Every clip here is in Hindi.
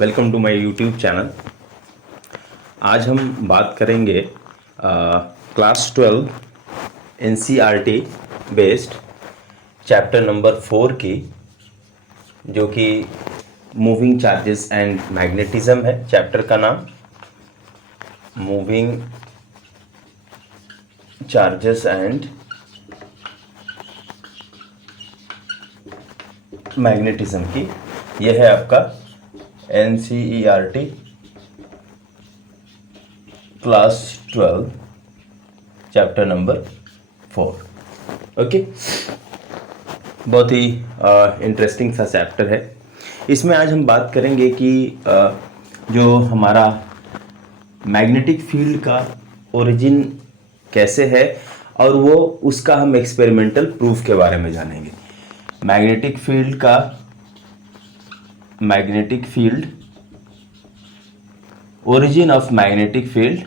Welcome to my YouTube channel. आज हम बात करेंगे class 12 NCERT based chapter number 4 की, जो कि मूविंग चार्जेस एंड मैग्नेटिज्म है। चैप्टर का नाम मूविंग चार्जेस एंड मैग्नेटिज्म की यह है आपका NCERT class 12 chapter number 4। Okay, बहुत ही इंटरेस्टिंग सा चैप्टर है। इसमें आज हम बात करेंगे कि जो हमारा मैग्नेटिक फील्ड का ओरिजिन कैसे है और वो उसका हम एक्सपेरिमेंटल प्रूफ के बारे में जानेंगे। Magnetic field origin of magnetic field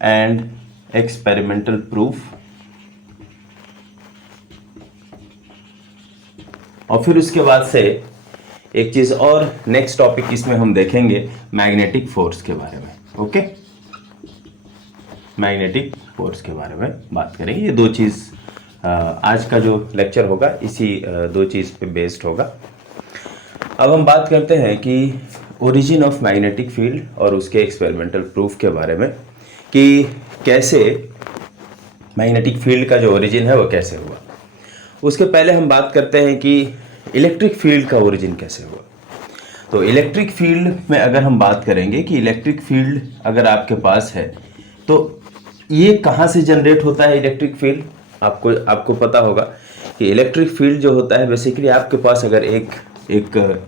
and experimental proof, और फिर उसके बाद से एक चीज और नेक्स्ट टॉपिक इसमें हम देखेंगे मैग्नेटिक फोर्स के बारे में। ओके, मैग्नेटिक फोर्स के बारे में बात करेंगे। ये दो चीज आज का जो लेक्चर होगा इसी दो चीज पे बेस्ड होगा। अब हम बात करते हैं कि ओरिजिन ऑफ मैग्नेटिक फील्ड और उसके एक्सपेरिमेंटल प्रूफ के बारे में, कि कैसे मैग्नेटिक फील्ड का जो ओरिजिन है वो कैसे हुआ। उसके पहले हम बात करते हैं कि इलेक्ट्रिक फील्ड का ओरिजिन कैसे हुआ। तो इलेक्ट्रिक फील्ड में अगर हम बात करेंगे कि इलेक्ट्रिक फील्ड अगर आपके पास है तो ये कहाँ से जनरेट होता है। इलेक्ट्रिक फील्ड आपको पता होगा कि इलेक्ट्रिक फील्ड जो होता है बेसिकली आपके पास अगर एक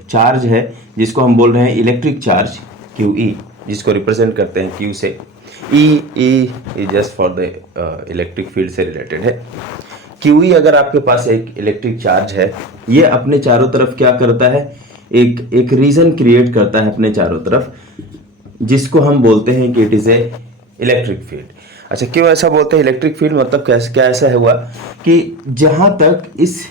चार्ज है जिसको हम बोल रहे हैं इलेक्ट्रिक चार्ज QE, जिसको रिप्रेजेंट करते हैं Q से। E just for the electric field से रिलेटेड है। QE अगर आपके पास एक इलेक्ट्रिक चार्ज है, ये अपने चारों तरफ क्या करता है, एक रीजन क्रिएट करता है अपने चारों तरफ, जिसको हम बोलते हैं कि it is a electric field. अच्छा, क्यों ऐसा बोलते हैं इलेक्ट्रिक फील्ड, मतलब क्या ऐसा हुआ कि जहां तक इस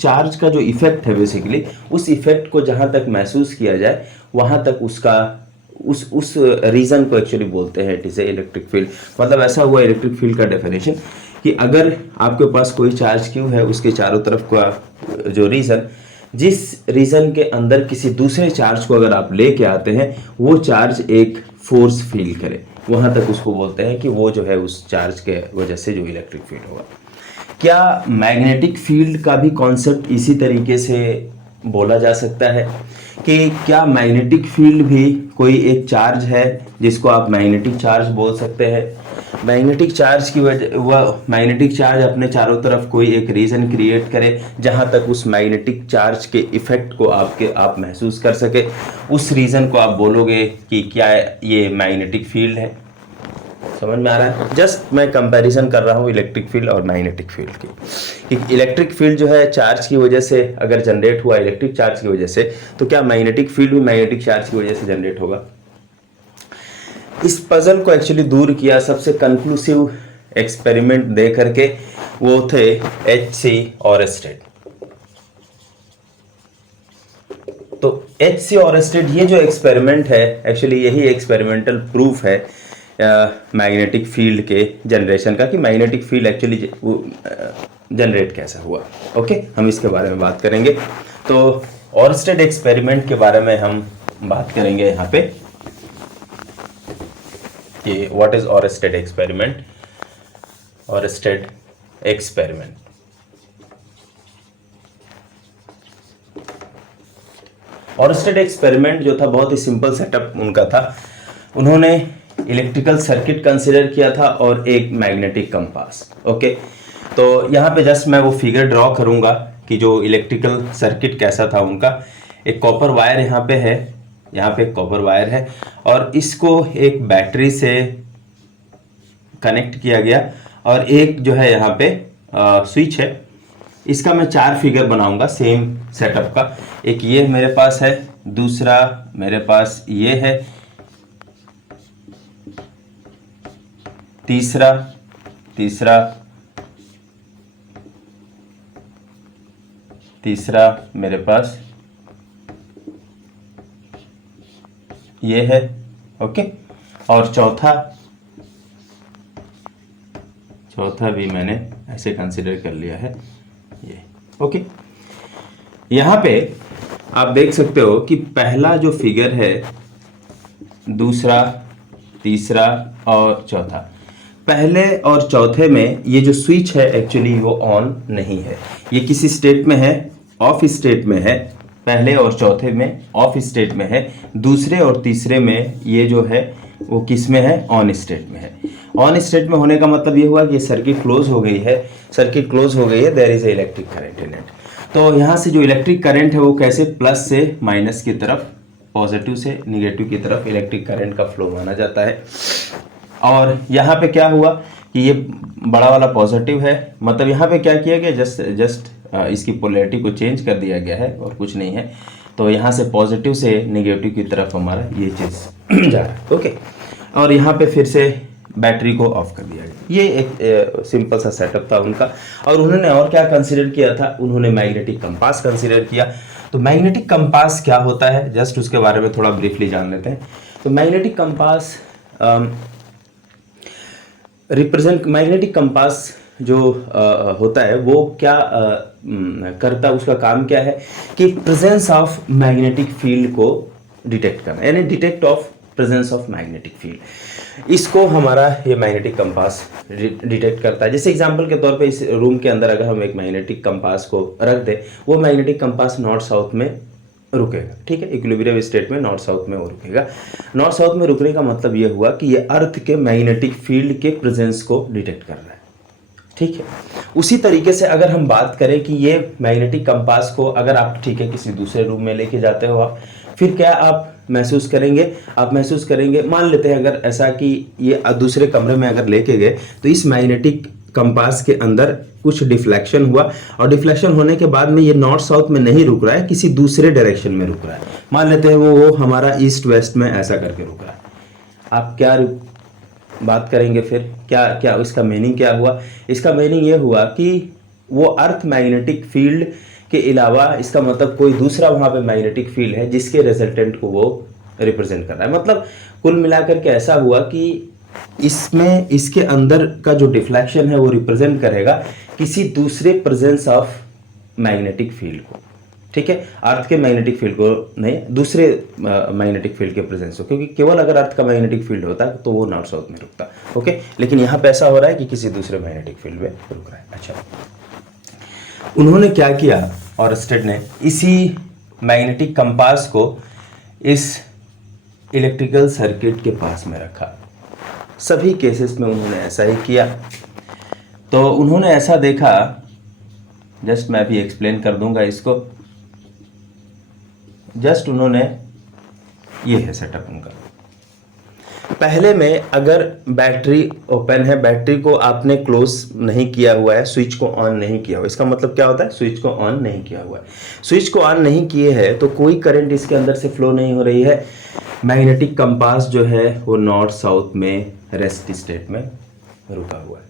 चार्ज का जो इफेक्ट है बेसिकली, उस इफेक्ट को जहां तक महसूस किया जाए वहां तक उसका उस रीजन को एक्चुअली बोलते हैं it is a electric field. मतलब ऐसा हुआ इलेक्ट्रिक फील्ड का डेफिनेशन कि अगर आपके पास कोई चार्ज क्यू है, उसके चारों तरफ का जो रीजन, जिस रीजन के अंदर किसी दूसरे चार्ज को अगर आप लेके आते हैं, वो चार्ज एक फोर्स फील करे, वहां तक उसको बोलते हैं कि वो जो है उस चार्ज के वजह से जो इलेक्ट्रिक फील्ड होगा। क्या मैग्नेटिक फील्ड का भी कॉन्सेप्ट इसी तरीके से बोला जा सकता है कि क्या मैग्नेटिक फील्ड भी कोई एक चार्ज है जिसको आप मैग्नेटिक चार्ज बोल सकते हैं। मैग्नेटिक चार्ज की वजह, वह मैग्नेटिक चार्ज अपने चारों तरफ कोई एक रीजन क्रिएट करे जहां तक उस मैग्नेटिक चार्ज के इफेक्ट को आप महसूस कर सके, उस रीजन को आप बोलोगे कि क्या ये मैग्नेटिक फील्ड है। समझ में आ रहा है? जस्ट मैं कंपैरिजन कर रहा हूँ इलेक्ट्रिक फील्ड और मैग्नेटिक फील्ड की। इलेक्ट्रिक फील्ड जो है चार्ज की वजह से अगर जनरेट हुआ, इलेक्ट्रिक चार्ज की वजह से, तो क्या मैग्नेटिक फील्ड भी मैग्नेटिक चार्ज की वजह से जनरेट होगा। इस पजल को एक्चुअली दूर किया सबसे कंक्लूसिव एक्सपेरिमेंट दे करके, वो थे HC ऑरेस्टेड। तो HC ऑरेस्टेड ये जो एक्सपेरिमेंट है, एक्चुअली यही एक्सपेरिमेंटल प्रूफ है मैग्नेटिक फील्ड के जनरेशन का, कि मैग्नेटिक फील्ड एक्चुअली जनरेट कैसे हुआ। ओके, हम इसके बारे में बात करेंगे। तो ऑरेस्टेड एक्सपेरिमेंट के बारे में हम बात करेंगे यहाँ पे कि what is Oersted experiment. Oersted experiment, Oersted experiment जो था बहुत ही सिंपल सेटअप उनका था। उन्होंने इलेक्ट्रिकल सर्किट कंसिडर किया था और एक मैग्नेटिक कंपास। ओके, तो यहाँ पे जस्ट मैं वो फिगर ड्रॉ करूंगा कि जो इलेक्ट्रिकल सर्किट कैसा था उनका। एक कॉपर वायर यहाँ पे है, यहाँ पे एक कॉपर वायर है और इसको एक बैटरी से कनेक्ट किया गया, और एक जो है यहाँ पे स्विच है। इसका मैं 4 फिगर बनाऊंगा सेम सेटअप का। एक ये मेरे पास है, दूसरा मेरे पास ये है, तीसरा तीसरा मेरे पास ये है, ओके। और चौथा भी मैंने ऐसे कंसिडर कर लिया है, ये, ओके। यहाँ पे आप देख सकते हो कि पहला जो फिगर है, दूसरा, तीसरा और चौथा, पहले और चौथे में ये जो स्विच है एक्चुअली वो ऑन नहीं है। ये किसी स्टेट में है, ऑफ स्टेट में है। पहले और चौथे में ऑफ स्टेट में है, दूसरे और तीसरे में ये जो है वो किस में है, ऑन स्टेट में है। ऑन स्टेट में होने का मतलब ये हुआ कि सर्किट क्लोज हो गई है, सर्किट क्लोज हो गई है, there is a electric current in it. तो यहाँ से जो इलेक्ट्रिक करंट है वो कैसे, प्लस से माइनस की तरफ, पॉजिटिव से निगेटिव की तरफ इलेक्ट्रिक करंट का फ्लो माना जाता है। और यहाँ पे क्या हुआ कि ये बड़ा वाला पॉजिटिव है, मतलब यहाँ पे क्या किया गया, जस्ट इसकी पोलैरिटी को चेंज कर दिया गया है और कुछ नहीं है। तो यहाँ से पॉजिटिव से निगेटिव की तरफ हमारा ये चीज़ जा रहा है, ओके। और यहाँ पे फिर से बैटरी को ऑफ कर दिया गया। ये एक सिंपल सा सेटअप था उनका। और उन्होंने और क्या कंसीडर किया था, उन्होंने मैग्नेटिक कंपास कंसीडर किया। तो मैग्नेटिक कंपास क्या होता है, जस्ट उसके बारे में थोड़ा ब्रीफली जान लेते हैं। तो मैग्नेटिक कंपास जो होता है वो क्या करता है, उसका काम क्या है कि प्रेजेंस ऑफ मैग्नेटिक फील्ड को डिटेक्ट करना, यानी detect of presence of magnetic field. इसको हमारा ये मैग्नेटिक कंपास डिटेक्ट करता है। जैसे एग्जांपल के तौर पे इस रूम के अंदर अगर हम एक मैग्नेटिक कंपास को रख दें, वो मैग्नेटिक कंपास नॉर्थ साउथ में रुकेगा, ठीक है। इक्विलिब्रियम स्टेट में नॉर्थ साउथ में वो रुकेगा। नॉर्थ साउथ में रुकने का मतलब ये हुआ कि ये अर्थ के मैग्नेटिक फील्ड के प्रेजेंस को डिटेक्ट कर रहा है, ठीक है। उसी तरीके से अगर हम बात करें कि ये मैग्नेटिक कंपास को अगर आप, ठीक है, किसी दूसरे रूम में लेके जाते हो आप, फिर क्या आप महसूस करेंगे, मान लेते हैं अगर ऐसा कि ये दूसरे कमरे में अगर लेके गए तो इस मैग्नेटिक कंपास के अंदर कुछ डिफ्लेक्शन हुआ, और डिफ्लेक्शन होने के बाद में ये नॉर्थ साउथ में नहीं रुक रहा है, किसी दूसरे डायरेक्शन में रुक रहा है। मान लेते हैं वो हमारा ईस्ट वेस्ट में ऐसा करके रुक रहा है। आप क्या बात करेंगे फिर, क्या इसका मीनिंग क्या हुआ? इसका मीनिंग ये हुआ कि वो अर्थ मैग्नेटिक फील्ड के अलावा इसका मतलब कोई दूसरा वहाँ पे मैग्नेटिक फील्ड है जिसके रिजल्टेंट को वो रिप्रेजेंट कर रहा है। मतलब कुल मिलाकर के ऐसा हुआ कि इसमें इसके अंदर का जो डिफ्लेक्शन है वो रिप्रेजेंट करेगा किसी दूसरे प्रेजेंस ऑफ मैग्नेटिक फील्ड को, ठीक है। अर्थ के मैग्नेटिक फील्ड को नहीं, दूसरे मैग्नेटिक फील्ड के प्रेजेंस हो, क्योंकि केवल अगर अर्थ का मैग्नेटिक फील्ड होता तो वो नॉर्थ साउथ में रुकता, ओके। लेकिन यहाँ पे ऐसा हो रहा है कि किसी दूसरे मैग्नेटिक फील्ड में रुक रहा है। अच्छा, उन्होंने क्या किया, ऑरस्टेड ने इसी मैग्नेटिक कंपास को इस इलेक्ट्रिकल सर्किट के पास में रखा। सभी केसेस में उन्होंने ऐसा ही किया। तो उन्होंने ऐसा देखा, जस्ट मैं भी एक्सप्लेन कर दूंगा इसको। जस्ट उन्होंने, ये है सेटअप उनका। पहले में अगर बैटरी ओपन है, बैटरी को आपने क्लोज नहीं किया हुआ है, स्विच को ऑन नहीं किया हुआ, इसका मतलब क्या होता है, स्विच को ऑन नहीं किया हुआ है। स्विच को ऑन नहीं किए है तो कोई करंट इसके अंदर से फ्लो नहीं हो रही है। मैग्नेटिक कंपास जो है वो नॉर्थ साउथ में रेस्ट स्टेट में रुका हुआ है।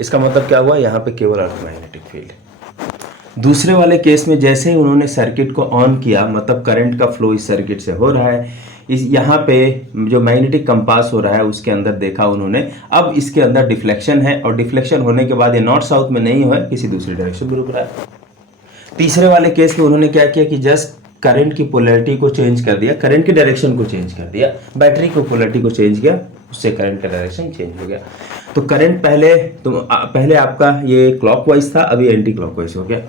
इसका मतलब क्या हुआ, यहाँ पे केवल अर्थ मैग्नेटिक फील्ड है। दूसरे वाले केस में जैसे ही उन्होंने सर्किट को ऑन किया, मतलब करंट का फ्लो इस सर्किट से हो रहा है, इस यहाँ पे जो मैग्नेटिक कंपास हो रहा है उसके अंदर देखा उन्होंने, अब इसके अंदर डिफ्लेक्शन है, और डिफ्लेक्शन होने के बाद ये नॉर्थ साउथ में नहीं हुआ, किसी दूसरी डायरेक्शन में रुक रहा है। तीसरे वाले केस में उन्होंने क्या किया कि जस्ट करंट की पोलैरिटी को चेंज कर दिया, करंट की डायरेक्शन को चेंज कर दिया, बैटरी को पोलैरिटी को चेंज किया, उससे करंट का डायरेक्शन चेंज हो गया। तो करंट पहले आपका ये क्लॉकवाइज था, अभी एंटी क्लॉकवाइज हो गया।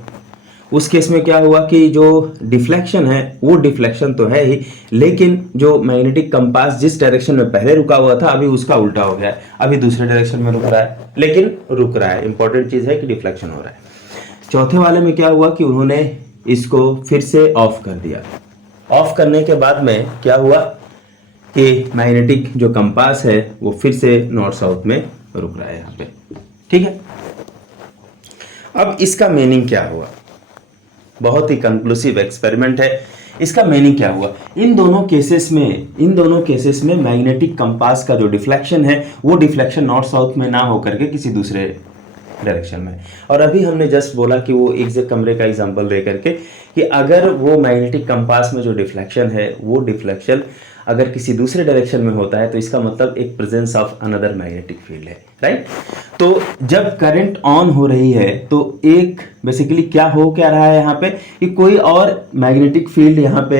उस केस में क्या हुआ कि जो डिफ्लेक्शन है वो डिफ्लेक्शन तो है ही, लेकिन जो मैग्नेटिक कंपास जिस डायरेक्शन में पहले रुका हुआ था अभी उसका उल्टा हो गया है, अभी दूसरे डायरेक्शन में रुक रहा है, लेकिन रुक रहा है। इंपॉर्टेंट चीज है कि डिफ्लेक्शन हो रहा है। चौथे वाले में क्या हुआ कि उन्होंने इसको फिर से ऑफ कर दिया। ऑफ करने के बाद में क्या हुआ कि मैग्नेटिक जो कंपास है वो फिर से नॉर्थ साउथ में रुक रहा है यहाँ पे, ठीक है। अब इसका मीनिंग क्या हुआ, बहुत ही कंक्लूसिव एक्सपेरिमेंट है। इसका मीनिंग क्या हुआ, इन दोनों केसेस में मैग्नेटिक कंपास का जो डिफ्लेक्शन है वो डिफ्लेक्शन नॉर्थ साउथ में ना होकर के किसी दूसरे डायरेक्शन में। और अभी हमने जस्ट बोला कि वो एक कमरे का एग्जांपल दे करके कि अगर वो मैग्नेटिक कंपास में जो डिफ्लेक्शन है वो डिफ्लेक्शन अगर किसी दूसरे डायरेक्शन में होता है तो इसका मतलब एक presence of another magnetic field है, राइट। तो जब करंट ऑन हो रही है तो एक बेसिकली क्या रहा है यहाँ पे कि कोई और मैग्नेटिक फील्ड यहाँ पे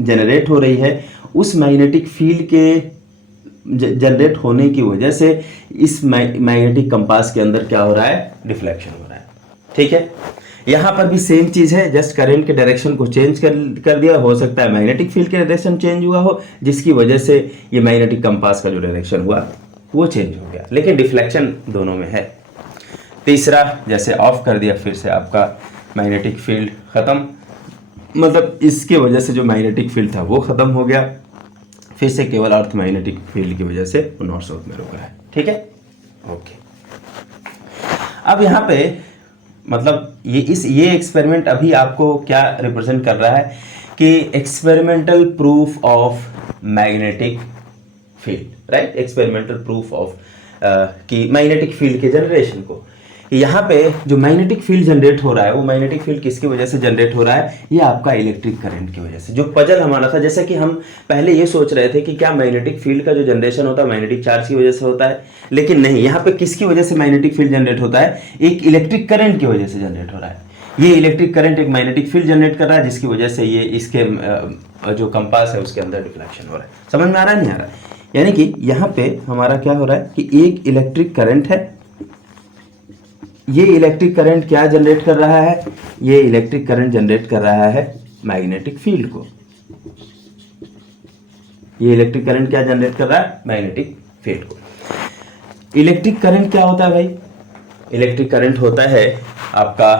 जनरेट हो रही है। उस मैग्नेटिक फील्ड के जनरेट होने की वजह से इस मैग्नेटिक कंपास के अंदर क्या हो रहा है, डिफ्लेक्शन हो रहा है, ठीक है। यहाँ पर भी सेम चीज है, जस्ट करंट के डायरेक्शन को चेंज कर दिया। हो सकता है मैग्नेटिक फील्ड के डायरेक्शन चेंज हुआ हो जिसकी वजह से ये मैग्नेटिक कंपास का जो डायरेक्शन हुआ वो चेंज हो गया, लेकिन डिफ्लेक्शन दोनों में है। तीसरा, जैसे ऑफ कर दिया फिर से आपका मैग्नेटिक फील्ड खत्म, मतलब इसके वजह से जो मैग्नेटिक फील्ड था वो खत्म हो गया, फिर से केवल अर्थ मैग्नेटिक फील्ड की वजह से वो नॉर्थ साउथ में रुक रहा है, ठीक है, ओके। अब यहाँ पे मतलब ये एक्सपेरिमेंट अभी आपको क्या रिप्रेजेंट कर रहा है कि experimental proof of magnetic field, right. Experimental proof of कि मैग्नेटिक फील्ड के जनरेशन को, यहाँ पे जो मैग्नेटिक फील्ड जनरेट हो रहा है वो मैग्नेटिक फील्ड किसकी वजह से जनरेट हो रहा है, ये आपका इलेक्ट्रिक करंट की वजह से। जो पजल हमारा था, जैसे कि हम पहले ये सोच रहे थे कि क्या मैग्नेटिक फील्ड का जो जनरेशन होता है मैग्नेटिक चार्ज की वजह से होता है, लेकिन नहीं, यहाँ पे किसकी वजह से मैग्नेटिक फील्ड जनरेट होता है, एक इलेक्ट्रिक करंट की वजह से जनरेट हो रहा है। ये इलेक्ट्रिक करंट एक मैग्नेटिक फील्ड जनरेट कर रहा है जिसकी वजह से ये इसके जो कंपास है उसके अंदर डिफ्लेक्शन हो रहा है। समझ में आ रहा है, नहीं आ रहा है? यानी कि यहाँ पे हमारा क्या हो रहा है कि एक इलेक्ट्रिक करंट है, ये इलेक्ट्रिक करंट क्या जनरेट कर रहा है, ये इलेक्ट्रिक करंट जनरेट कर रहा है मैग्नेटिक फील्ड को। ये इलेक्ट्रिक करंट क्या जनरेट कर रहा है, मैग्नेटिक फील्ड को। इलेक्ट्रिक करंट क्या होता है भाई, इलेक्ट्रिक करंट होता है आपका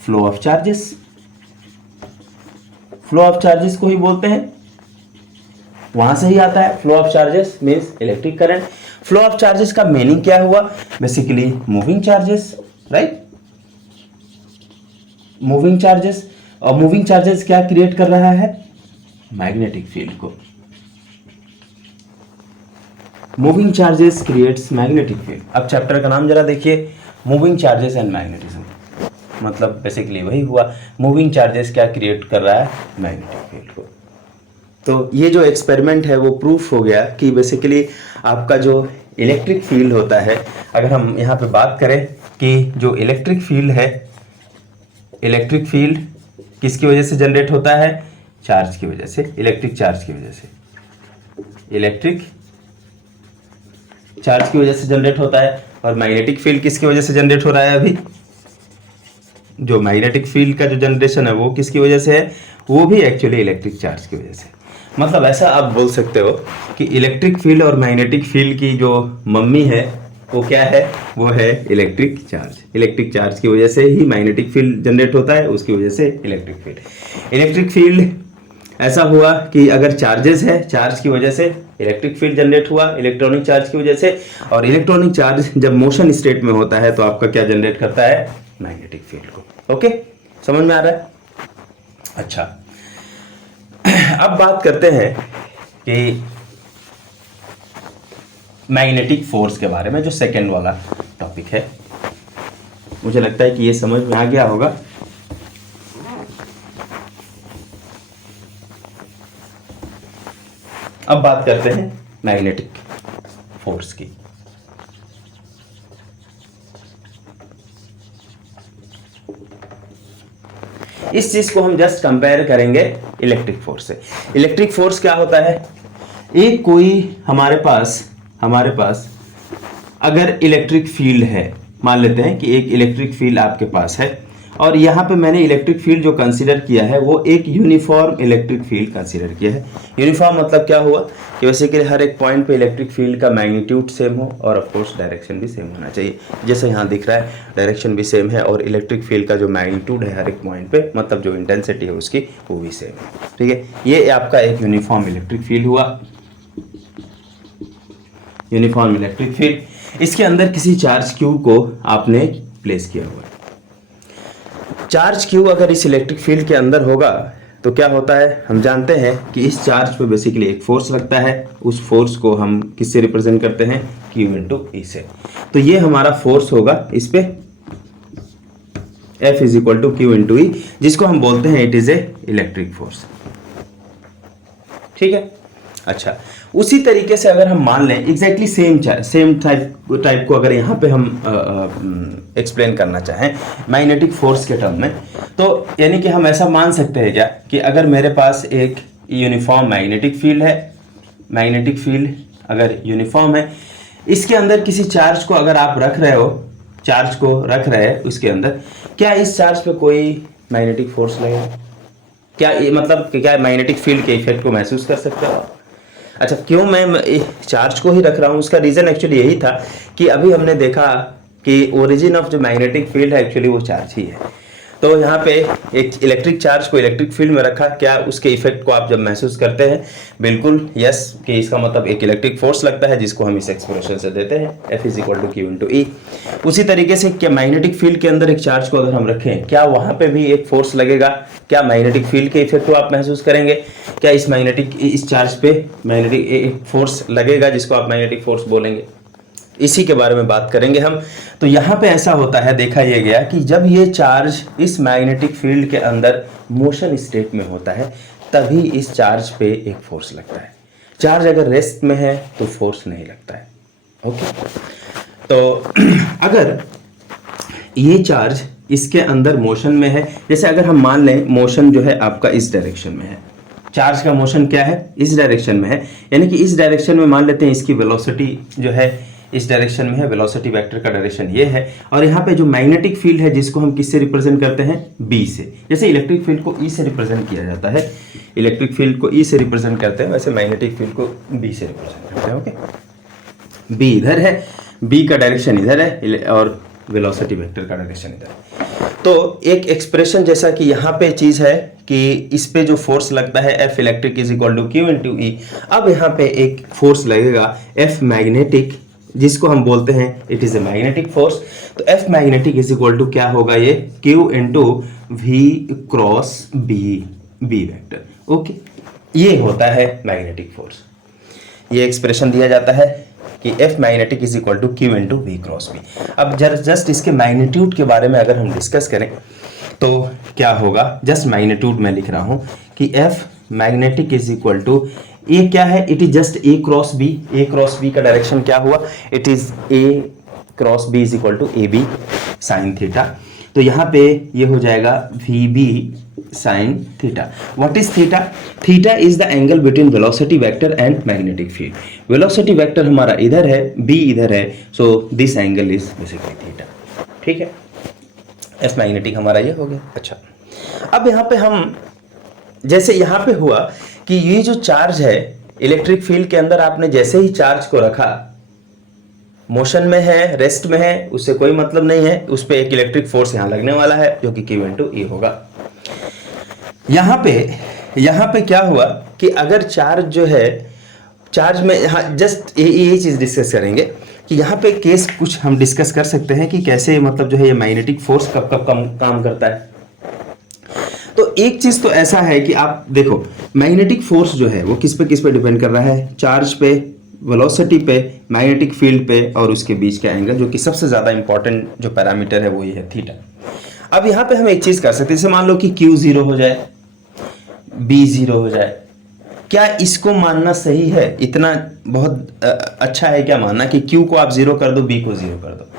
flow of charges. Flow of charges को ही बोलते हैं, वहां से ही आता है। Flow of charges means electric current. Flow of charges का मीनिंग क्या हुआ, basically moving charges, right. Moving charges, और मूविंग चार्जेस क्या क्रिएट कर रहा है, मैग्नेटिक फील्ड को। Moving charges creates magnetic field. अब चैप्टर का नाम जरा देखिए, मूविंग चार्जेस एंड मैग्नेटिज्म, मतलब बेसिकली वही हुआ, मूविंग चार्जेस क्या क्रिएट कर रहा है, मैग्नेटिक फील्ड को। तो ये जो एक्सपेरिमेंट है वो प्रूफ हो गया कि बेसिकली आपका जो इलेक्ट्रिक फील्ड होता है, अगर हम यहाँ पे बात करें कि जो इलेक्ट्रिक फील्ड है, इलेक्ट्रिक फील्ड किसकी वजह से जनरेट होता है, चार्ज की वजह से, इलेक्ट्रिक चार्ज की वजह से, इलेक्ट्रिक चार्ज की वजह से जनरेट होता है। और मैग्नेटिक फील्ड किसकी वजह से जनरेट हो रहा है, अभी जो मैग्नेटिक फील्ड का जो जनरेशन है वो किसकी वजह से है, वो भी एक्चुअली इलेक्ट्रिक चार्ज की वजह से। मतलब ऐसा आप बोल सकते हो कि इलेक्ट्रिक फील्ड और मैग्नेटिक फील्ड की जो मम्मी है वो क्या है, वो है इलेक्ट्रिक चार्ज। इलेक्ट्रिक चार्ज की वजह से ही मैग्नेटिक फील्ड जनरेट होता है, उसकी वजह से इलेक्ट्रिक फील्ड। इलेक्ट्रिक फील्ड ऐसा हुआ कि अगर चार्जेस है, चार्ज की वजह से इलेक्ट्रिक फील्ड जनरेट हुआ, इलेक्ट्रॉनिक चार्ज की वजह से। और इलेक्ट्रॉनिक चार्ज जब मोशन स्टेट में होता है तो आपका क्या जनरेट करता है, मैग्नेटिक फील्ड को। ओके, समझ में आ रहा है? अच्छा, अब बात करते हैं कि मैग्नेटिक फोर्स के बारे में, जो सेकेंड वाला टॉपिक है। मुझे लगता है कि ये समझ में आ गया होगा। अब बात करते हैं मैग्नेटिक फोर्स की। इस चीज को हम जस्ट कंपेयर करेंगे इलेक्ट्रिक फोर्स से। इलेक्ट्रिक फोर्स क्या होता है, एक कोई हमारे पास अगर इलेक्ट्रिक फील्ड है, मान लेते हैं कि एक इलेक्ट्रिक फील्ड आपके पास है, और यहाँ पे मैंने इलेक्ट्रिक फील्ड जो कंसीडर किया है वो एक यूनिफॉर्म इलेक्ट्रिक फील्ड कंसीडर किया है। यूनिफॉर्म मतलब क्या हुआ कि वैसे कि हर एक पॉइंट पे इलेक्ट्रिक फील्ड का मैग्नीट्यूड सेम हो और ऑफ कोर्स डायरेक्शन भी सेम होना चाहिए। जैसे यहाँ दिख रहा है डायरेक्शन भी सेम है और इलेक्ट्रिक फील्ड का जो मैग्नीट्यूड है हर एक पॉइंट पे, मतलब जो इंटेंसिटी है उसकी, वो भी सेम है। ठीक है, ये आपका एक यूनिफॉर्म इलेक्ट्रिक फील्ड हुआ, यूनिफॉर्म इलेक्ट्रिक फील्ड। इसके अंदर किसी चार्ज क्यू को आपने प्लेस किया हुआ है। चार्ज क्यू अगर इस इलेक्ट्रिक फील्ड के अंदर होगा तो क्या होता है, हम जानते हैं कि इस चार्ज पे बेसिकली एक फोर्स लगता है। उस फोर्स को हम किससे रिप्रेजेंट करते हैं, Q इंटू ई से। तो ये हमारा फोर्स होगा इस पे, F is equal to Q into E, जिसको हम बोलते हैं it is a electric force. ठीक है, अच्छा उसी तरीके से अगर हम मान लें एग्जैक्टली सेम टाइप को अगर यहाँ पे हम एक्सप्लेन करना चाहें मैग्नेटिक फोर्स के टर्म में, तो यानी कि हम ऐसा मान सकते हैं क्या कि अगर मेरे पास एक यूनिफॉर्म मैग्नेटिक फील्ड है, मैग्नेटिक फील्ड अगर यूनिफॉर्म है, इसके अंदर किसी चार्ज को अगर आप रख रहे हो, चार्ज को रख रहे हैं उसके अंदर, क्या इस चार्ज पे कोई मैग्नेटिक फोर्स लगेगा? क्या मतलब क्या मैग्नेटिक फील्ड के इफेक्ट को महसूस कर सकते हो? अच्छा, क्यों मैं चार्ज को ही रख रहा हूँ, उसका रीज़न एक्चुअली यही था कि अभी हमने देखा कि ओरिजिन ऑफ जो मैग्नेटिक फील्ड है एक्चुअली वो चार्ज ही है। तो यहाँ पे एक इलेक्ट्रिक चार्ज को इलेक्ट्रिक फील्ड में रखा, क्या उसके इफेक्ट को आप जब महसूस करते हैं? बिल्कुल यस, कि इसका मतलब एक इलेक्ट्रिक फोर्स लगता है, जिसको हम इस एक्सप्रेशन से देते हैं F is equal to Q into E. उसी तरीके से क्या मैग्नेटिक फील्ड के अंदर एक चार्ज को अगर हम रखें, क्या वहाँ पे भी एक फोर्स लगेगा? क्या मैग्नेटिक फील्ड के इफेक्ट को आप महसूस करेंगे? क्या इस चार्ज पे मैग्नेटिक एक फोर्स लगेगा जिसको आप मैग्नेटिक फोर्स बोलेंगे? इसी के बारे में बात करेंगे हम। तो यहाँ पे ऐसा होता है, देखा यह गया कि जब ये चार्ज इस मैग्नेटिक फील्ड के अंदर मोशन स्टेट में होता है, तभी इस चार्ज पे एक फोर्स लगता है। चार्ज अगर रेस्ट में है तो फोर्स नहीं लगता है। ओके, तो अगर ये चार्ज इसके अंदर मोशन में है, जैसे अगर हम मान लें मोशन जो है आपका इस डायरेक्शन में है, चार्ज का मोशन क्या है? इस डायरेक्शन में है, यानी कि इस डायरेक्शन में मान लेते हैं इसकी वेलोसिटी जो है इस डायरेक्शन में है, वेलोसिटी वेक्टर का डायरेक्शन ये है, और यहाँ पे जो मैग्नेटिक फील्ड है जिसको हम किससे रिप्रेजेंट करते हैं? B से। जैसे इलेक्ट्रिक फील्ड को E से रिप्रेजेंट किया जाता है, इलेक्ट्रिक फील्ड को E से रिप्रेजेंट करते हैं, वैसे मैग्नेटिक फील्ड को B से रिप्रेजेंट करते हैं। ओके, B इधर है, B का डायरेक्शन इधर है और वेलोसिटी वेक्टर का डायरेक्शन इधर है। तो एक एक्सप्रेशन जैसा कि यहाँ पे चीज है कि इस पे जो फोर्स लगता है F electric is equal to Q into E. अब यहाँ पे एक फोर्स लगेगा F मैग्नेटिक, जिसको हम बोलते हैं it is a magnetic force. तो F magnetic is equal to क्या होगा? ये Q into V cross B vector. Okay, ये होता है मैग्नेटिक फोर्स। ये एक्सप्रेशन दिया जाता है कि F magnetic is equal to Q into V cross B। अब जस्ट इसके मैग्नीट्यूड के बारे में अगर हम डिस्कस करें तो क्या होगा? जस्ट मैग्नीट्यूड में लिख रहा हूं कि F magnetic is equal to, ये क्या है? It is just A cross B। A cross B का डायरेक्शन क्या हुआ? It is A cross B is equal to AB sine theta. तो यहाँ पे ये हो जाएगा VB sine theta. What is theta? Theta is the angle between velocity vector and magnetic field. Velocity vector हमारा इधर है, B इधर है, so this angle is basically theta. ठीक है, F मैग्नेटिक हमारा ये हो गया। अच्छा, अब यहाँ पे हम जैसे यहाँ पे हुआ कि ये जो चार्ज है इलेक्ट्रिक फील्ड के अंदर, आपने जैसे ही चार्ज को रखा, मोशन में है, रेस्ट में है, उससे कोई मतलब नहीं है, उस पर एक इलेक्ट्रिक फोर्स यहाँ लगने वाला है जो कि Q इंटू ई होगा। यहाँ पे क्या हुआ कि अगर चार्ज जो है, चार्ज में यहाँ जस्ट यही चीज डिस्कस करेंगे कि यहाँ पे केस कुछ हम डिस्कस कर सकते हैं कि कैसे मतलब जो है ये मैग्नेटिक फोर्स कब काम करता है। तो एक चीज तो ऐसा है कि आप देखो मैग्नेटिक फोर्स जो है वो किस पे डिपेंड कर रहा है? चार्ज पे, वेलोसिटी पे, मैग्नेटिक फील्ड पे और उसके बीच का एंगल, जो कि सबसे ज्यादा इंपॉर्टेंट जो पैरामीटर है वो ये है थीटा। अब यहाँ पे हम एक चीज कर सकते हैं, जैसे मान लो कि Q 0 हो जाए, B 0 हो जाए, क्या इसको मानना सही है? इतना बहुत अच्छा है क्या मानना कि Q को आप 0 कर दो, B को 0 कर दो?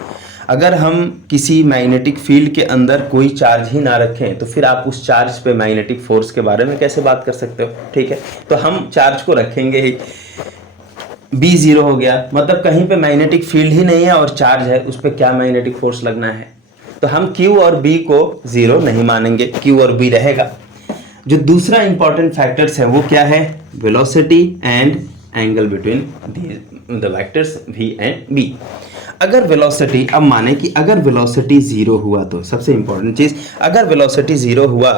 अगर हम किसी मैग्नेटिक फील्ड के अंदर कोई चार्ज ही ना रखें तो फिर आप उस चार्ज पे मैग्नेटिक फोर्स के बारे में कैसे बात कर सकते हो? ठीक है, तो हम चार्ज को रखेंगे ही, B 0 हो गया, मतलब कहीं पे मैग्नेटिक फील्ड ही नहीं है और चार्ज है, उस पर क्या मैग्नेटिक फोर्स लगना है? तो हम Q और B को 0 नहीं मानेंगे, Q और B रहेगा। जो दूसरा इंपॉर्टेंट फैक्टर्स है वो क्या है? Velocity and angle between the vectors V and B। अगर वेलोसिटी, अब माने कि अगर वेलोसिटी 0 हुआ तो सबसे इंपॉर्टेंट चीज, अगर वेलोसिटी 0 हुआ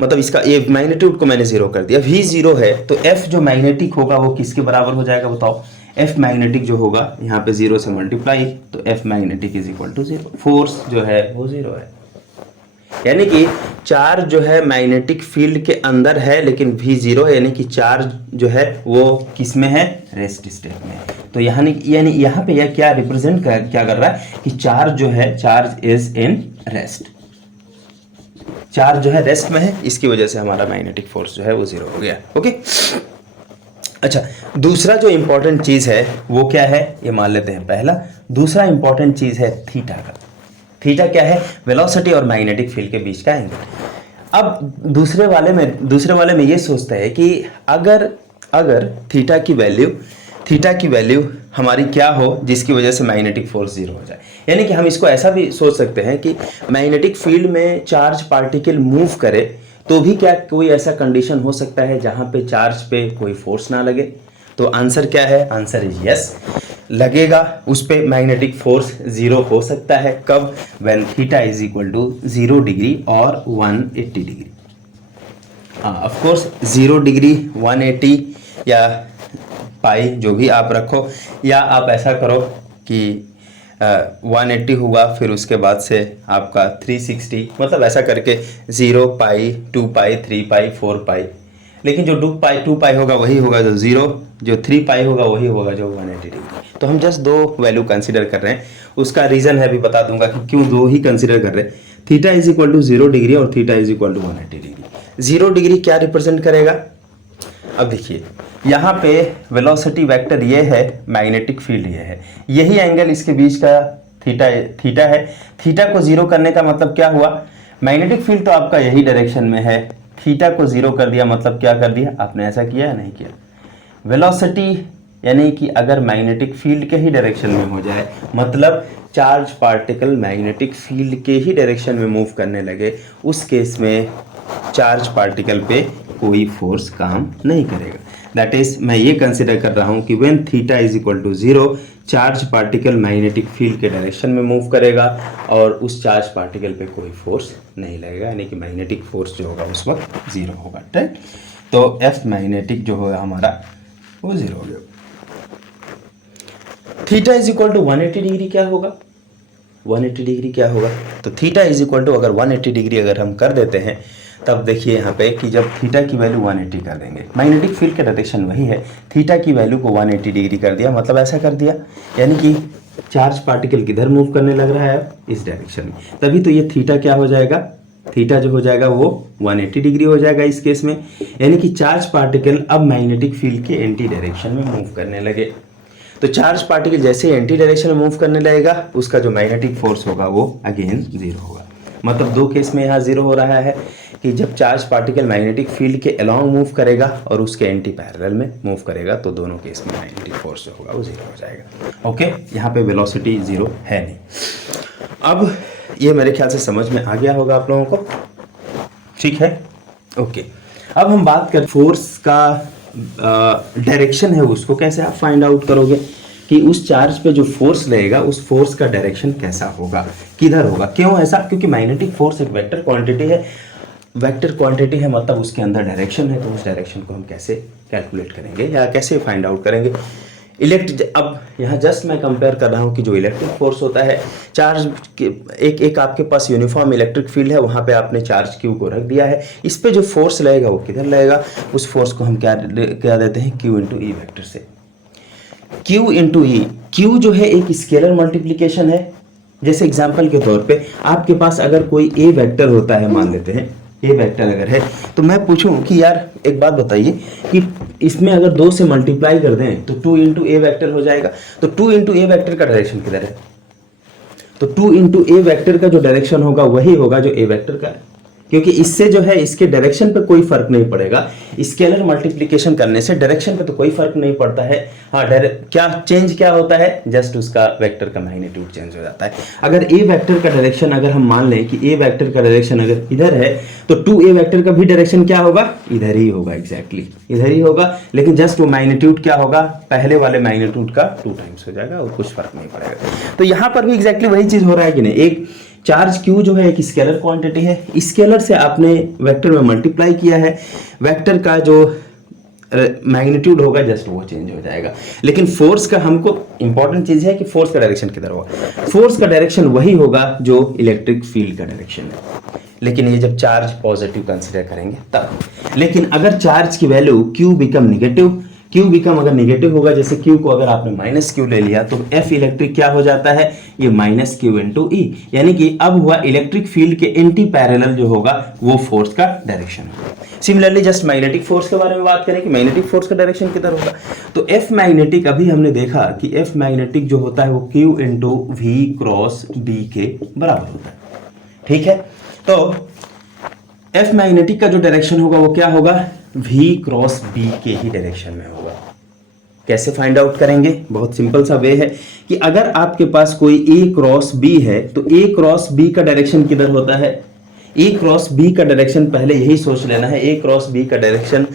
मतलब इसका ये मैग्नीट्यूड को मैंने 0 कर दिया, V 0 है तो F जो मैग्नेटिक होगा वो किसके बराबर हो जाएगा बताओ? F मैग्नेटिक जो होगा यहाँ पे 0 से मल्टीप्लाई, तो F magnetic is equal to 0। Force जो है वो 0 है, यानी कि चार्ज जो है मैग्नेटिक फील्ड के अंदर है लेकिन V 0 है, यानी कि चार्ज जो है वो किस में है? रेस्ट स्टेट में। तो यानी यहाँ पे यह क्या रिप्रेजेंट क्या कर रहा है कि चार्ज जो है, charge is in rest. Charge जो है रेस्ट में है, इसकी वजह से हमारा मैग्नेटिक फोर्स जो है वो जीरो हो गया। ओके, अच्छा, दूसरा जो इंपॉर्टेंट चीज है वो क्या है, ये मान लेते हैं पहला। दूसरा इंपॉर्टेंट चीज है थीटा का। थीटा क्या है, वेलोसिटी और मैग्नेटिक फील्ड के बीच का एंगल। अब दूसरे वाले में ये सोचते हैं कि अगर थीटा की वैल्यू हमारी क्या हो जिसकी वजह से मैग्नेटिक फोर्स जीरो हो जाए। यानी कि हम इसको ऐसा भी सोच सकते हैं कि मैग्नेटिक फील्ड में चार्ज पार्टिकल मूव करे तो भी क्या कोई ऐसा कंडीशन हो सकता है जहां पे चार्ज पे कोई फोर्स ना लगे। तो आंसर क्या है, आंसर इज यस, लगेगा, उस पे मैग्नेटिक फोर्स जीरो हो सकता है। कब, when theta is equal to 0 degree और 180 डिग्री। ऑफ कोर्स 0 डिग्री 180 या पाई जो भी आप रखो, या आप ऐसा करो कि 180 हुआ, फिर उसके बाद से आपका 360, मतलब ऐसा करके 0 पाई 2 पाई 3 पाई 4 पाई। लेकिन जो 2 पाई होगा वही होगा जो 0, जो 3 पाई होगा वही होगा जो 180 डिग्री। तो हम जस्ट दो वैल्यू कंसिडर कर रहे हैं, उसका रीज़न है भी बता दूंगा कि क्यों दो ही कंसिडर कर रहे हैं। Theta is equal to 0 degree और theta is equal to 180 degree. 0 degree क्या रिप्रेजेंट करेगा, अब देखिए यहाँ पे वेलोसिटी वेक्टर ये है, मैग्नेटिक फील्ड ये है, यही एंगल इसके बीच का थीटा है। थीटा को जीरो करने का मतलब क्या हुआ, मैग्नेटिक फील्ड तो आपका यही डायरेक्शन में है, थीटा को जीरो कर दिया, मतलब क्या कर दिया आपने, ऐसा किया या नहीं किया। वेलोसिटी यानी कि अगर मैग्नेटिक फील्ड के ही डायरेक्शन में हो जाए, मतलब चार्ज पार्टिकल मैग्नेटिक फील्ड के ही डायरेक्शन में मूव करने लगे, उस केस में चार्ज पार्टिकल पे कोई फोर्स काम नहीं करेगा। दैट इज मैं ये कंसिडर कर रहा हूँ कि when theta is equal to 0, charge particle magnetic field के डायरेक्शन में मूव करेगा और उस चार्ज पार्टिकल पे कोई फोर्स नहीं लगेगा, यानी कि मैग्नेटिक फोर्स जो होगा उस वक्त 0 होगा। राइट, तो एफ मैग्नेटिक जो होगा हमारा वो 0 हो गया। Theta is equal to 180 degree क्या होगा, 180 डिग्री क्या होगा, तो थीटा इज इक्वल टू अगर 180 डिग्री अगर हम कर देते हैं, तब देखिए यहाँ पे कि जब थीटा की वैल्यू 180 कर देंगे, मैग्नेटिक फील्ड का डायरेक्शन वही है, थीटा की वैल्यू को 180 डिग्री कर दिया, मतलब ऐसा कर दिया, यानी कि चार्ज पार्टिकल किधर मूव करने लग रहा है, इस डायरेक्शन में, तभी तो ये थीटा क्या हो जाएगा, थीटा जो हो जाएगा वो 180 डिग्री हो जाएगा इस केस में। यानी कि चार्ज पार्टिकल अब मैग्नेटिक फील्ड के एंटी डायरेक्शन में मूव करने लगे। तो चार्ज पार्टिकल जैसे एंटी डायरेक्शन में मूव करने लगेगा, उसका जो मैग्नेटिक फोर्स होगा वो अगेन 0 होगा। मतलब दो केस में यहाँ 0 हो रहा है कि जब चार्ज पार्टिकल मैग्नेटिक फील्ड के अलोंग मूव करेगा और उसके एंटी पैरेलल में मूव करेगा, तो दोनों केस में मैग्नेटिक फोर्स जो होगा वो 0 हो जाएगा। ओके, यहाँ पे वेलोसिटी 0 है नहीं। अब ये मेरे ख्याल से समझ में आ गया होगा आप लोगों को, ठीक है। ओके, अब हम बात कर फोर्स का डायरेक्शन है, उसको कैसे आप फाइंड आउट करोगे कि उस चार्ज पे जो फोर्स लगेगा उस फोर्स का डायरेक्शन कैसा होगा, किधर होगा, क्यों ऐसा, क्योंकि मैग्नेटिक फोर्स एक वेक्टर क्वांटिटी है, वेक्टर क्वांटिटी है मतलब उसके अंदर डायरेक्शन है, तो उस डायरेक्शन को हम कैसे कैलकुलेट करेंगे या कैसे फाइंड आउट करेंगे। अब यहाँ जस्ट मैं कंपेयर कर रहा हूँ कि जो इलेक्ट्रिक फोर्स होता है, चार्ज एक आपके पास यूनिफॉर्म इलेक्ट्रिक फील्ड है, वहाँ पे आपने चार्ज क्यू को रख दिया है, इस पे जो फोर्स लगेगा वो किधर लगेगा, उस फोर्स को हम क्या देते हैं, क्यू इंटू ई वेक्टर से। क्यू इंटू ई, क्यू जो है एक स्केलर मल्टीप्लीकेशन है। जैसे एग्जाम्पल के तौर पे आपके पास अगर कोई ए वेक्टर होता है, मान लेते हैं ए वेक्टर अगर है, तो मैं पूछूं कि यार एक बात बताइए कि इसमें अगर 2 से मल्टीप्लाई कर दें तो 2 इंटू ए वेक्टर हो जाएगा। तो 2 इंटू ए वेक्टर का डायरेक्शन किधर है, तो 2 इंटू ए वेक्टर का जो डायरेक्शन होगा वही होगा जो ए वेक्टर का है, क्योंकि इससे जो है इसके डायरेक्शन पे कोई फर्क नहीं पड़ेगा। स्केलर मल्टीप्लिकेशन करने से डायरेक्शन पे तो कोई फर्क नहीं पड़ता है। हाँ, क्या चेंज क्या होता है, जस्ट उसका वेक्टर का मैग्नीट्यूड चेंज हो जाता है। अगर ए वेक्टर का डायरेक्शन अगर हम मान लें कि ए वेक्टर का डायरेक्शन अगर इधर है, तो 2a वेक्टर का भी डायरेक्शन क्या होगा, इधर ही होगा, एग्जैक्टली इधर ही होगा, लेकिन जस्ट वो मैग्नीट्यूड क्या होगा, पहले वाले मैग्नीट्यूड का 2 टाइम्स हो जाएगा और कुछ फर्क नहीं पड़ेगा। तो यहाँ पर भी एग्जैक्टली वही चीज हो रहा है कि नहीं, एक चार्ज क्यू जो है एक स्केलर क्वांटिटी है, स्केलर से आपने वेक्टर में मल्टीप्लाई किया है, वेक्टर का जो मैग्नीट्यूड होगा जस्ट वो चेंज हो जाएगा। लेकिन फोर्स का हमको इंपॉर्टेंट चीज है कि फोर्स का डायरेक्शन किधर होगा, फोर्स का डायरेक्शन वही होगा जो इलेक्ट्रिक फील्ड का डायरेक्शन है, लेकिन ये जब चार्ज पॉजिटिव कंसीडर करेंगे तब। लेकिन अगर चार्ज की value Q become negative, Q become अगर निगेटिव होगा, जैसे क्यू को अगर आपने माइनस क्यू ले लिया तो एफ इलेक्ट्रिक क्या हो जाता है, ये माइनस क्यू इंटू ई, यानी कि अब हुआ इलेक्ट्रिक फील्ड के एंटी पैरेलल जो होगा वो फोर्स का डायरेक्शन होगा। सिमिलरली जस्ट मैग्नेटिक फोर्स के बारे में बात करें कि मैग्नेटिक फोर्स का डायरेक्शन किधर होगा, तो एफ मैग्नेटिक अभी हमने देखा कि एफ मैग्नेटिक जो होता है वो Q into V cross B के बराबर होता है, ठीक है। तो एफ मैग्नेटिक का जो डायरेक्शन होगा वो क्या होगा, v क्रॉस b के ही डायरेक्शन में होगा। कैसे फाइंड आउट करेंगे, बहुत सिंपल सा वे है कि अगर आपके पास कोई a क्रॉस b है तो a क्रॉस b का डायरेक्शन किधर होता है, a क्रॉस b का डायरेक्शन पहले यही सोच लेना है, a क्रॉस b का डायरेक्शन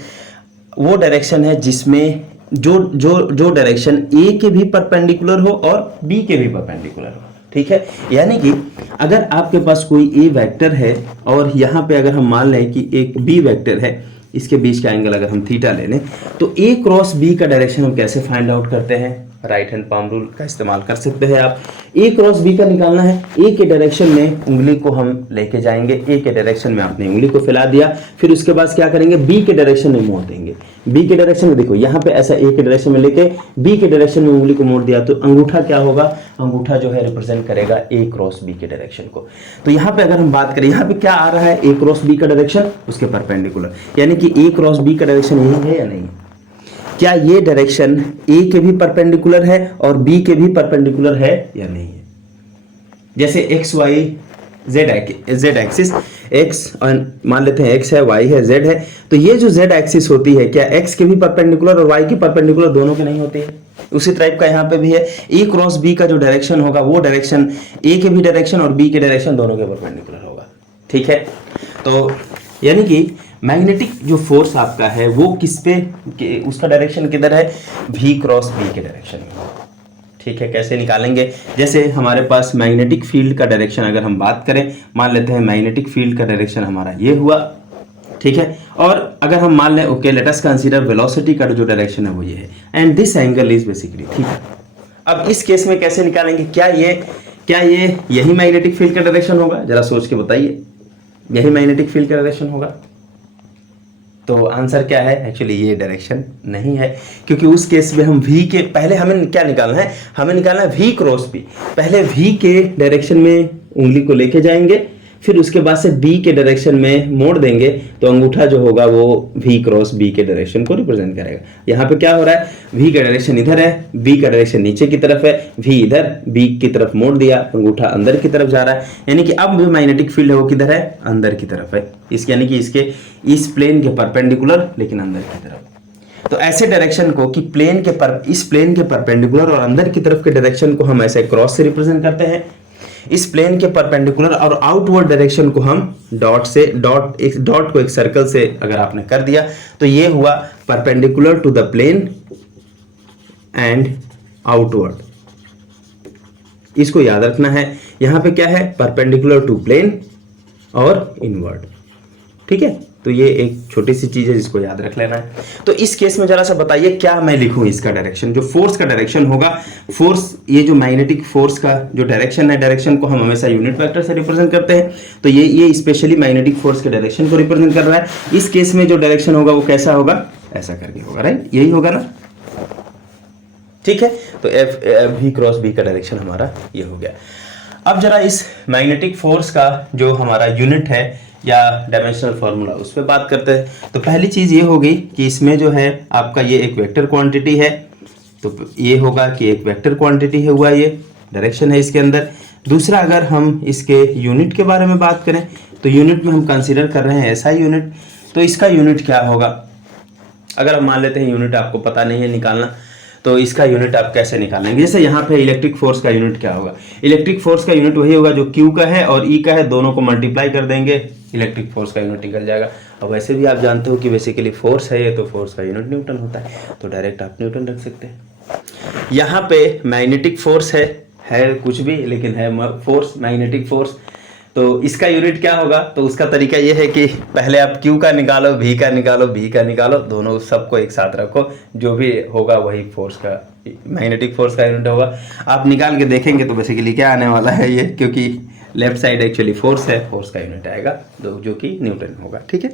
वो डायरेक्शन है जिसमें जो डायरेक्शन a के भी परपेंडिकुलर हो और b के भी परपेंडिकुलर हो, ठीक है। यानी कि अगर आपके पास कोई a वेक्टर है और यहाँ पे अगर हम मान लें कि एक b वेक्टर है, इसके बीच का एंगल अगर हम थीटा ले लें तो a क्रॉस b का डायरेक्शन हम कैसे फाइंड आउट करते हैं, राइट हैंड पाम रूल का इस्तेमाल कर सकते हैं आप। a क्रॉस b का निकालना है, a के डायरेक्शन में उंगली को हम लेके जाएंगे, a के डायरेक्शन में आपने उंगली को फैला दिया, फिर उसके बाद क्या करेंगे, b के डायरेक्शन में मोड़ देंगे। b के डायरेक्शन में देखो यहाँ पे ऐसा a के डायरेक्शन में लेके b के डायरेक्शन में उंगली को मोड़ दिया तो अंगूठा क्या होगा, अंगूठा जो है रिप्रेजेंट करेगा a क्रॉस b के डायरेक्शन को। तो यहाँ पे अगर हम बात करें, यहाँ पे क्या आ रहा है, a क्रॉस b का डायरेक्शन उसके परपेंडिकुलर, यानी कि a क्रॉस b का डायरेक्शन यही है या नहीं, क्या ये डायरेक्शन a के भी परपेंडिकुलर है और b के भी परपेंडिकुलर है या नहीं है। जैसे x y z axis x और मान लेते हैं x है, y है, z है, तो ये जो z एक्सिस होती है क्या x के भी परपेंडिकुलर और y की परपेंडिकुलर दोनों के नहीं होती है। उसी टाइप का यहाँ पे भी है, a क्रॉस b का जो डायरेक्शन होगा वो डायरेक्शन a के भी डायरेक्शन और b के डायरेक्शन दोनों के परपेंडिकुलर होगा, ठीक है। तो यानी कि मैग्नेटिक जो फोर्स आपका है वो किस पे, उसका डायरेक्शन किधर है, v क्रॉस b के डायरेक्शन में, ठीक है। कैसे निकालेंगे, जैसे हमारे पास मैग्नेटिक फील्ड का डायरेक्शन अगर हम बात करें, मान लेते हैं मैग्नेटिक फील्ड का डायरेक्शन हमारा ये हुआ, ठीक है। और अगर हम मान लें okay let us consider velocity का जो डायरेक्शन है वो ये है and this angle is basically, ठीक है। अब इस केस में कैसे निकालेंगे, क्या ये यही मैग्नेटिक फील्ड का डायरेक्शन होगा, जरा सोच के बताइए, यही मैग्नेटिक फील्ड का डायरेक्शन होगा। तो आंसर क्या है, एक्चुअली ये डायरेक्शन नहीं है, क्योंकि उस केस में हम v के पहले हमें क्या निकालना है, हमें निकालना है v क्रॉस b, पहले v के डायरेक्शन में उंगली को लेके जाएंगे, फिर उसके बाद से b के डायरेक्शन में मोड़ देंगे तो अंगूठा जो होगा वो v क्रॉस b के डायरेक्शन को रिप्रेजेंट करेगा। यहाँ पे क्या हो रहा है, v का डायरेक्शन इधर है, b का डायरेक्शन नीचे की तरफ है, v इधर b की तरफ मोड़ दिया, अंगूठा अंदर की तरफ जा रहा है, यानी कि अब जो मैग्नेटिक फील्ड है वो किधर है, अंदर की तरफ है, इस यानी कि इसके इस प्लेन के परपेंडिकुलर लेकिन अंदर की तरफ। तो ऐसे डायरेक्शन को कि इस प्लेन के परपेंडिकुलर और अंदर की तरफ के डायरेक्शन को हम ऐसे क्रॉस से रिप्रेजेंट करते हैं, इस प्लेन के परपेंडिकुलर और आउटवर्ड डायरेक्शन को हम डॉट को एक सर्कल से अगर आपने कर दिया तो ये हुआ perpendicular to the plane and outward. इसको याद रखना है, यहां पे क्या है, परपेंडिकुलर टू प्लेन और इनवर्ड, ठीक है। तो ये एक छोटी सी चीज है जिसको याद रख लेना है। तो इस केस में जरा सा बताइए क्या मैं लिखूं इसका डायरेक्शन, जो फोर्स का डायरेक्शन होगा, फोर्स ये जो मैग्नेटिक फोर्स का जो डायरेक्शन है, डायरेक्शन को हम हमेशा यूनिट वेक्टर से रिप्रेजेंट करते हैं, तो ये स्पेशली मैग्नेटिक फोर्स के डायरेक्शन को रिप्रेजेंट कर रहा है। इस केस में जो डायरेक्शन होगा वो कैसा होगा, ऐसा करके होगा, राइट, यही होगा ना, ठीक है। तो v क्रॉस b का डायरेक्शन हमारा ये हो गया। अब जरा इस मैग्नेटिक फोर्स का जो हमारा यूनिट है या डायमेंशनल फार्मूला उस पर बात करते हैं। तो पहली चीज़ ये होगी कि इसमें जो है आपका ये एक वेक्टर क्वांटिटी है, तो ये होगा कि एक वेक्टर क्वांटिटी है, हुआ ये डायरेक्शन है इसके अंदर। दूसरा अगर हम इसके यूनिट के बारे में बात करें तो यूनिट में हम कंसीडर कर रहे हैं एसआई यूनिट, तो इसका यूनिट क्या होगा, अगर हम मान लेते हैं यूनिट आपको पता नहीं है निकालना, तो इसका यूनिट आप कैसे निकालेंगे। जैसे यहाँ पे इलेक्ट्रिक फोर्स का यूनिट क्या होगा, इलेक्ट्रिक फोर्स का यूनिट वही होगा जो Q का है और E का है, दोनों को मल्टीप्लाई कर देंगे, इलेक्ट्रिक फोर्स का यूनिट निकल जाएगा। अब वैसे भी आप जानते हो कि बेसिकली फोर्स है ये, तो फोर्स का यूनिट न्यूटन होता है, तो डायरेक्ट आप न्यूटन रख सकते हैं। यहाँ पे मैग्नेटिक फोर्स है कुछ भी, लेकिन है फोर्स, मैग्नेटिक फोर्स, तो इसका यूनिट क्या होगा, तो उसका तरीका ये है कि पहले आप Q का निकालो, V का निकालो, B का निकालो, दोनों सबको एक साथ रखो, जो भी होगा वही फोर्स का, मैग्नेटिक फोर्स का यूनिट होगा। आप निकाल के देखेंगे तो बेसिकली क्या आने वाला है ये, क्योंकि लेफ्ट साइड एक्चुअली फोर्स है, फोर्स का यूनिट आएगा जो कि न्यूटन होगा। ठीक है,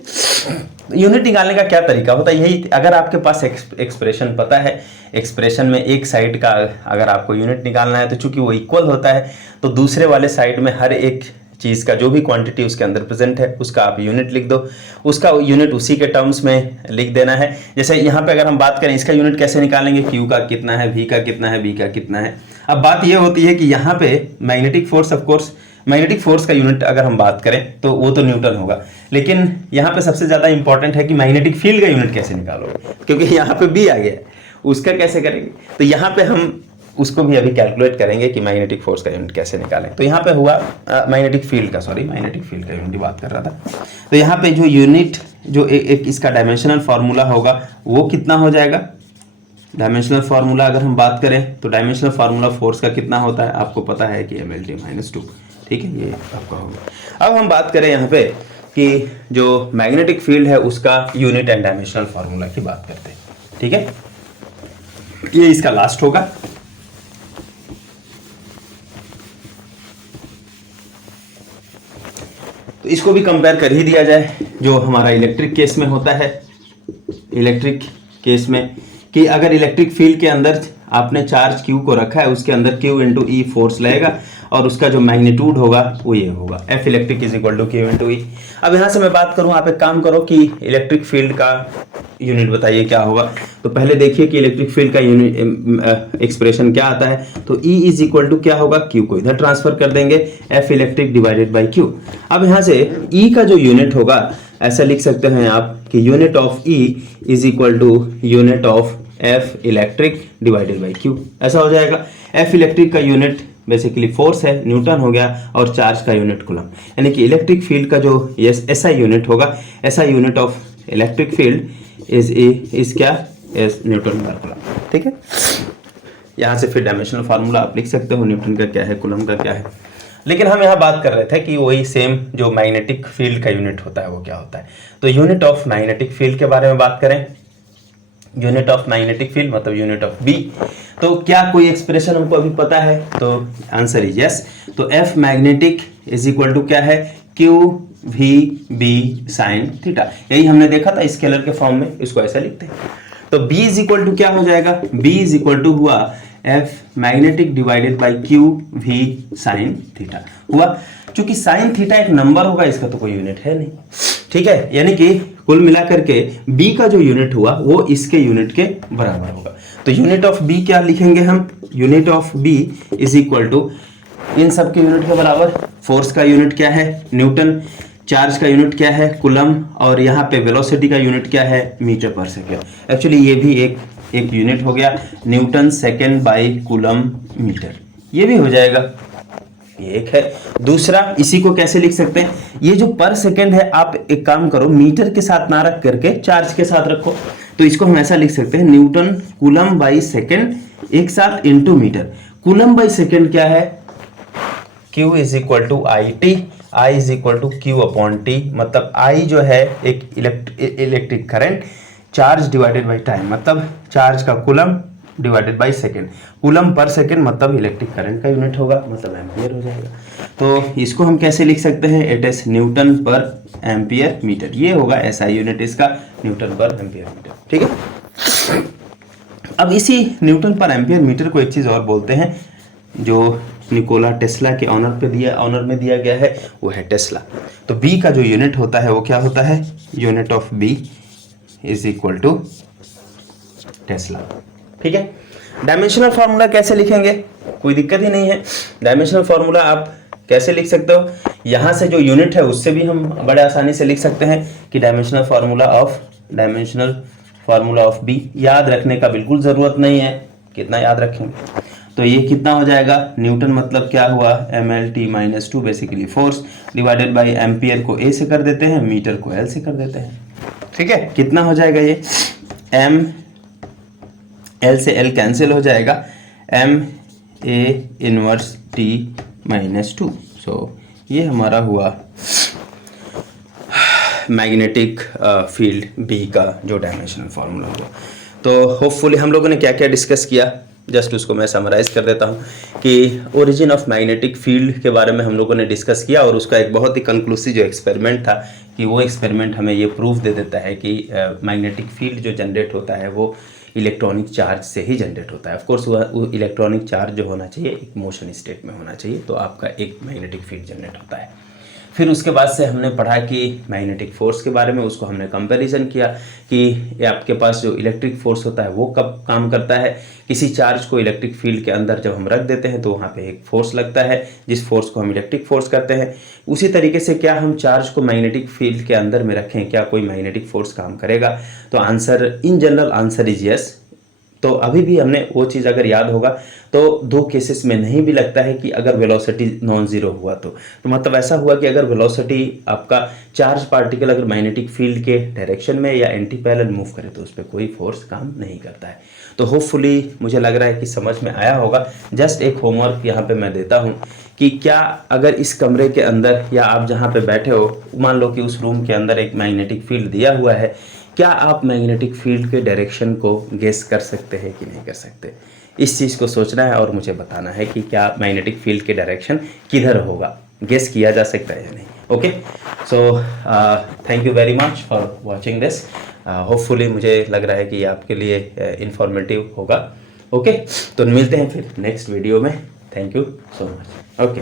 यूनिट निकालने का क्या तरीका होता है, यही अगर आपके पास एक्सप्रेशन पता है, एक्सप्रेशन में एक साइड का अगर आपको यूनिट निकालना है तो चूंकि वो इक्वल होता है तो दूसरे वाले साइड में हर एक चीज़ का जो भी क्वांटिटी उसके अंदर प्रेजेंट है उसका आप यूनिट लिख दो, उसका यूनिट उसी के टर्म्स में लिख देना है। जैसे यहाँ पे अगर हम बात करें इसका यूनिट कैसे निकालेंगे, क्यू का कितना है, वी का कितना है, बी का कितना है। अब बात यह होती है कि यहाँ पे magnetic force, of course magnetic force का यूनिट अगर हम बात करें तो वो तो न्यूटन होगा, लेकिन यहाँ पे सबसे ज़्यादा इंपॉर्टेंट है कि मैग्नेटिक फील्ड का यूनिट कैसे निकालोगे, क्योंकि यहाँ पे बी आ गया है, उसका कैसे करेंगे। तो यहाँ पे हम उसको भी अभी कैलकुलेट करेंगे कि मैग्नेटिक फोर्स का यूनिट कैसे निकालें। तो यहाँ पे हुआ मैग्नेटिक फील्ड का यूनिट की बात कर रहा था। तो यहाँ पे जो यूनिट जो एक इसका डायमेंशनल फार्मूला होगा वो कितना हो जाएगा, डायमेंशनल फार्मूला अगर हम बात करें तो डायमेंशनल फार्मूला फोर्स का कितना होता है, आपको पता है कि mLT-2। ठीक है, ये आपका होगा। अब हम बात करें यहाँ पे कि जो मैग्नेटिक फील्ड है उसका यूनिट एंड डायमेंशनल फार्मूला की बात करते हैं। ठीक है, ये इसका लास्ट होगा। तो इसको भी कंपेयर कर ही दिया जाए जो हमारा इलेक्ट्रिक केस में होता है। इलेक्ट्रिक केस में कि अगर इलेक्ट्रिक फील्ड के अंदर आपने चार्ज Q को रखा है, उसके अंदर Q इंटू ई फोर्स लगेगा और उसका जो मैग्नीट्यूड होगा वो ये होगा, F electric is equal to Q into E. अब यहाँ से मैं बात करूँ, आप एक काम करो कि इलेक्ट्रिक फील्ड का यूनिट बताइए क्या होगा। तो पहले देखिए कि इलेक्ट्रिक फील्ड का यूनिट एक्सप्रेशन क्या आता है। तो E इज इक्वल टू क्या होगा, Q को इधर ट्रांसफर कर देंगे, F electric divided by Q। अब यहाँ से E का जो यूनिट होगा ऐसा लिख सकते हैं आप कि unit of E is equal to unit of F electric divided by Q, ऐसा हो जाएगा। F इलेक्ट्रिक का यूनिट बेसिकली फोर्स है, न्यूटन हो गया, और चार्ज का यूनिट कूलम, यानी कि इलेक्ट्रिक फील्ड का जो SI यूनिट होगा, SI unit of electric field is क्या, एस न्यूटन पर कूलम। ठीक है, यहाँ से फिर डायमेंशनल फार्मूला आप लिख सकते हो, न्यूटन का क्या है, कूलम का क्या है। लेकिन हम यहाँ बात कर रहे थे कि वही सेम जो मैग्नेटिक फील्ड का यूनिट होता है वो क्या होता है। तो यूनिट ऑफ मैग्नेटिक फील्ड के बारे में बात करें, यूनिट ऑफ मैग्नेटिक फील्ड मतलब यूनिट ऑफ बी। तो क्या कोई एक्सप्रेशन हमको अभी पता है, तो आंसर इज यस। तो F magnetic is equal to क्या है, Q V B sine theta, यही हमने देखा था स्केलर के फॉर्म में, इसको ऐसा लिखते हैं। तो B इज इक्वल टू क्या हो जाएगा, B इज इक्वल टू हुआ F magnetic divided by Q V sine theta हुआ। चूंकि साइन थीटा एक नंबर होगा, इसका तो कोई यूनिट है नहीं। ठीक है, यानी कि कुल मिलाकर के B का जो यूनिट हुआ वो इसके यूनिट के बराबर होगा। तो यूनिट ऑफ B क्या लिखेंगे हम, unit of B is equal to इन सब के यूनिट के बराबर। फोर्स का यूनिट क्या है, न्यूटन, चार्ज का यूनिट क्या है, कूलम, और यहाँ पे वेलोसिटी का यूनिट क्या है, मीटर पर सेकेंड। एक्चुअली ये भी एक यूनिट हो गया, newton second by coulomb metre, ये भी हो जाएगा, ये एक है। दूसरा इसी को कैसे लिख सकते हैं, ये जो पर सेकेंड है आप एक काम करो, मीटर के साथ ना रख करके चार्ज के साथ रखो। तो इसको हम ऐसा लिख सकते हैं, न्यूटन कूलम बाई सेकेंड एक साथ into metre. Coulomb by second क्या है, Q is equal to I T, I is equal to Q upon T, मतलब I जो है एक electric current, charge divided by time मतलब चार्ज का coulomb divided by second, coulomb पर सेकेंड मतलब इलेक्ट्रिक करंट का यूनिट होगा, मतलब एम्पियर हो जाएगा। तो इसको हम कैसे लिख सकते हैं, इट इज न्यूटन पर एम्पियर मीटर, ये होगा SI यूनिट इसका, न्यूटन पर एम्पियर मीटर। ठीक है, अब इसी न्यूटन पर एम्पियर मीटर को एक चीज और बोलते हैं जो निकोला टेस्ला के ऑनर में दिया गया है, वो है टेस्ला। तो B का जो यूनिट होता है वो क्या होता है, unit of B is equal to tesla. ठीक है, डायमेंशनल फार्मूला कैसे लिखेंगे, कोई दिक्कत ही नहीं है। डायमेंशनल फार्मूला आप कैसे लिख सकते हो, यहाँ से जो यूनिट है उससे भी हम बड़े आसानी से लिख सकते हैं कि डायमेंशनल फार्मूला ऑफ B। याद रखने का बिल्कुल जरूरत नहीं है, कितना याद रखेंगे। तो ये कितना हो जाएगा, न्यूटन मतलब क्या हुआ, mLT-2 basically force, divided by ampere को A से कर देते हैं, मीटर को L से कर देते हैं। ठीक है, कितना हो जाएगा ये, M L से L कैंसिल हो जाएगा, M A इनवर्स T-2। सो ये हमारा हुआ मैग्नेटिक फील्ड B का जो डायमेंशनल फार्मूला हुआ। तो होपफुली हम लोगों ने क्या क्या डिस्कस किया, जस्ट उसको मैं समराइज कर देता हूँ कि ओरिजिन ऑफ मैग्नेटिक फील्ड के बारे में हम लोगों ने डिस्कस किया, और उसका एक बहुत ही कंक्लूसिव जो एक्सपेरिमेंट था कि वो एक्सपेरिमेंट हमें ये प्रूफ दे देता है कि मैग्नेटिक फील्ड जो जनरेट होता है वो इलेक्ट्रॉनिक चार्ज से ही जनरेट होता है। ऑफ कोर्स वो इलेक्ट्रॉनिक चार्ज जो होना चाहिए एक मोशन स्टेट में होना चाहिए, तो आपका एक मैग्नेटिक फील्ड जनरेट होता है। फिर उसके बाद से हमने पढ़ा कि मैग्नेटिक फोर्स के बारे में, उसको हमने कंपैरिजन किया कि आपके पास जो इलेक्ट्रिक फोर्स होता है वो कब काम करता है। किसी चार्ज को इलेक्ट्रिक फील्ड के अंदर जब हम रख देते हैं तो वहाँ पे एक फोर्स लगता है, जिस फोर्स को हम इलेक्ट्रिक फोर्स कहते हैं। उसी तरीके से क्या हम चार्ज को मैग्नेटिक फील्ड के अंदर में रखें, क्या कोई मैग्नेटिक फोर्स काम करेगा? तो answer, in general answer is yes. तो अभी भी हमने वो चीज़ अगर याद होगा तो दो केसेस में नहीं भी लगता है कि अगर वेलोसिटी नॉन ज़ीरो हुआ तो मतलब ऐसा हुआ कि अगर वेलोसिटी आपका चार्ज पार्टिकल अगर मैग्नेटिक फील्ड के डायरेक्शन में या एंटी पैरेलल मूव करे तो उस पर कोई फोर्स काम नहीं करता है। तो होपफुली मुझे लग रहा है कि समझ में आया होगा। जस्ट एक होमवर्क यहाँ पे मैं देता हूँ कि क्या अगर इस कमरे के अंदर या आप जहाँ पे बैठे हो, मान लो कि उस रूम के अंदर एक मैग्नेटिक फील्ड दिया हुआ है, क्या आप मैग्नेटिक फील्ड के डायरेक्शन को गेस कर सकते हैं कि नहीं कर सकते? इस चीज़ को सोचना है और मुझे बताना है कि क्या मैग्नेटिक फील्ड के डायरेक्शन किधर होगा, गेस किया जा सकता है या नहीं। Okay, so thank you very much for watching this. Hopefully मुझे लग रहा है कि ये आपके लिए इंफॉर्मेटिव होगा। ओके, तो मिलते हैं फिर नेक्स्ट वीडियो में। Thank you so much. Okay.